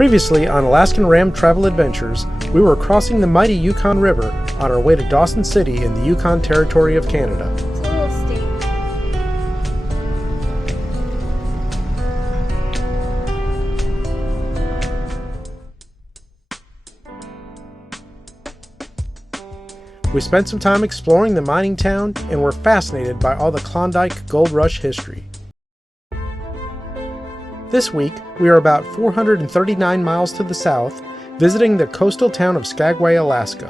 Previously on Alaskan Ram Travel Adventures, we were crossing the mighty Yukon River on our way to Dawson City in the Yukon Territory of Canada. It's a little steep. We spent some time exploring the mining town and were fascinated by all the Klondike Gold Rush history. This week, we are about 439 miles to the south, visiting the coastal town of Skagway, Alaska.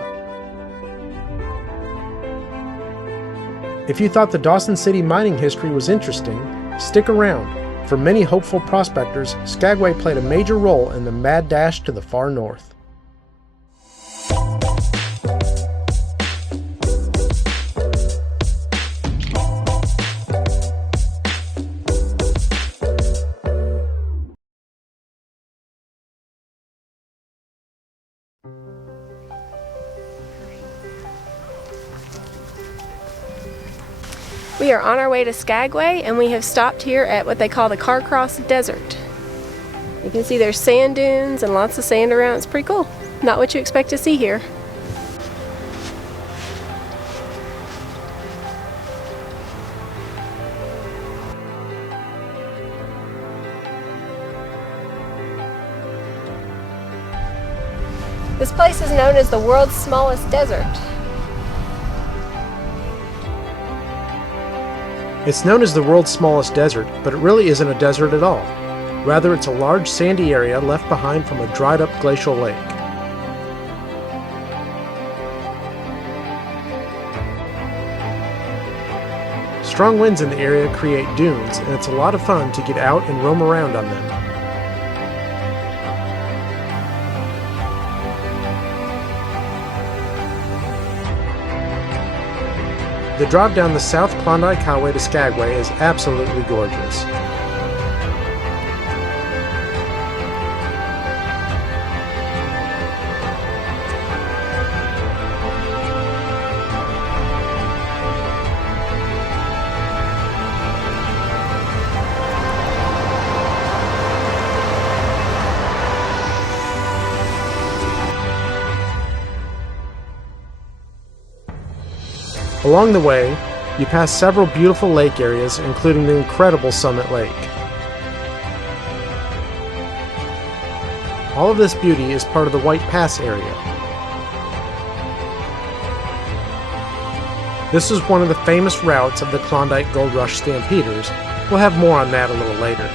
If you thought the Dawson City mining history was interesting, stick around. For many hopeful prospectors, Skagway played a major role in the mad dash to the far north. We are on our way to Skagway, and we have stopped here at what they call the Carcross Desert. You can see there's sand dunes and lots of sand around. It's pretty cool. Not what you expect to see here. This place is known as the world's smallest desert. It's known as the world's smallest desert, but it really isn't a desert at all. Rather, it's a large sandy area left behind from a dried-up glacial lake. Strong winds in the area create dunes, and it's a lot of fun to get out and roam around on them. The drive down the South Klondike Highway to Skagway is absolutely gorgeous. Along the way, you pass several beautiful lake areas, including the incredible Summit Lake. All of this beauty is part of the White Pass area. This is one of the famous routes of the Klondike Gold Rush Stampeders. We'll have more on that a little later.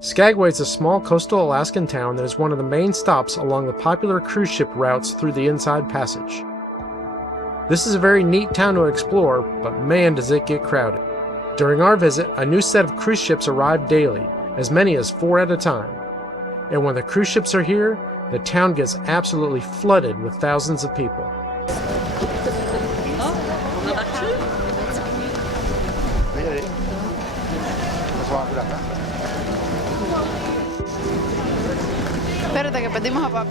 Skagway is a small coastal Alaskan town that is one of the main stops along the popular cruise ship routes through the Inside Passage. This is a very neat town to explore, but man does it get crowded. During our visit, a new set of cruise ships arrived daily, as many as 4 at a time. And when the cruise ships are here, the town gets absolutely flooded with thousands of people. Espérate que perdimos a papi.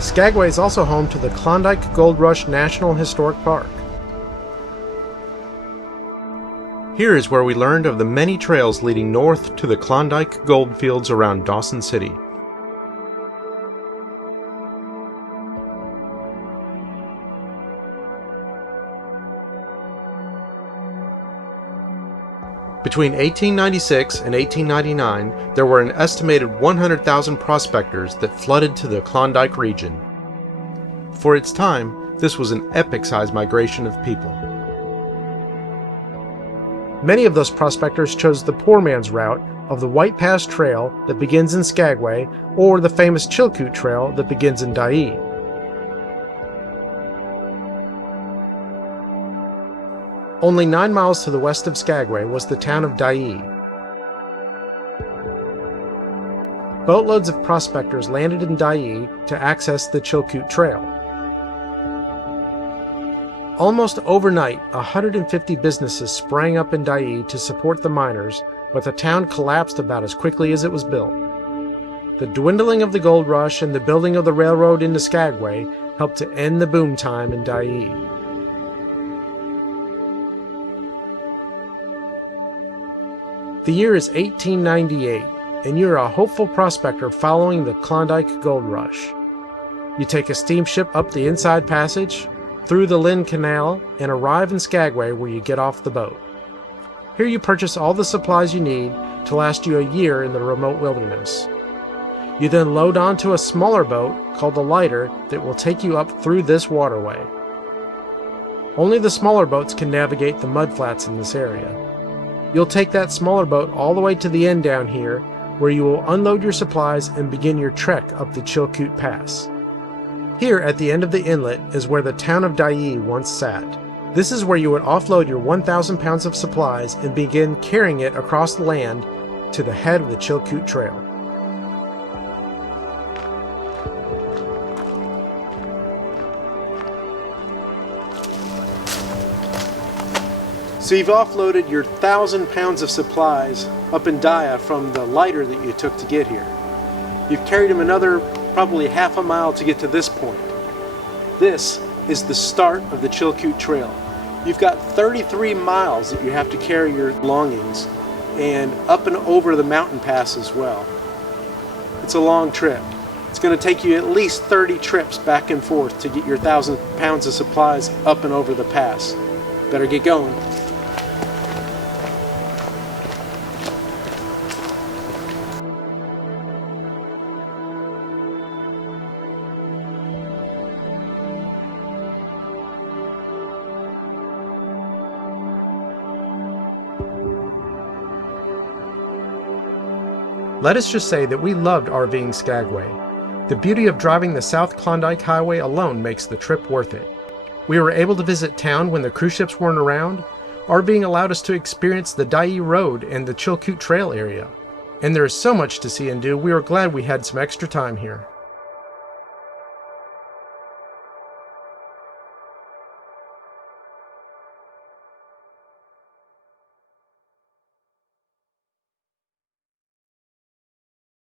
Skagway is also home to the Klondike Gold Rush National Historic Park. Here is where we learned of the many trails leading north to the Klondike gold fields around Dawson City. Between 1896 and 1899, there were an estimated 100,000 prospectors that flooded to the Klondike region. For its time, this was an epic-sized migration of people. Many of those prospectors chose the poor man's route of the White Pass Trail that begins in Skagway or the famous Chilkoot Trail that begins in Dyea. Only 9 miles to the west of Skagway was the town of Dyea. Boatloads of prospectors landed in Dyea to access the Chilkoot Trail. Almost overnight, 150 businesses sprang up in Dyea to support the miners, but the town collapsed about as quickly as it was built. The dwindling of the gold rush and the building of the railroad into Skagway helped to end the boom time in Dyea. The year is 1898, and you're a hopeful prospector following the Klondike Gold Rush. You take a steamship up the Inside Passage, through the Lynn Canal, and arrive in Skagway where you get off the boat. Here you purchase all the supplies you need to last you a year in the remote wilderness. You then load onto a smaller boat called the lighter that will take you up through this waterway. Only the smaller boats can navigate the mudflats in this area. You'll take that smaller boat all the way to the end down here, where you will unload your supplies and begin your trek up the Chilkoot Pass. Here at the end of the inlet is where the town of Dyea once sat. This is where you would offload your 1,000 pounds of supplies and begin carrying it across the land to the head of the Chilkoot Trail. So you've offloaded your 1,000 pounds of supplies up in Dyea from the lighter that you took to get here. You've carried them another probably half a mile to get to this point. This is the start of the Chilkoot Trail. You've got 33 miles that you have to carry your belongings, and up and over the mountain pass as well. It's a long trip. It's going to take you at least 30 trips back and forth to get your 1,000 pounds of supplies up and over the pass. Better get going. Let us just say that we loved RVing Skagway. The beauty of driving the South Klondike Highway alone makes the trip worth it. We were able to visit town when the cruise ships weren't around. RVing allowed us to experience the Dyea Road and the Chilkoot Trail area. And there is so much to see and do, we were glad we had some extra time here.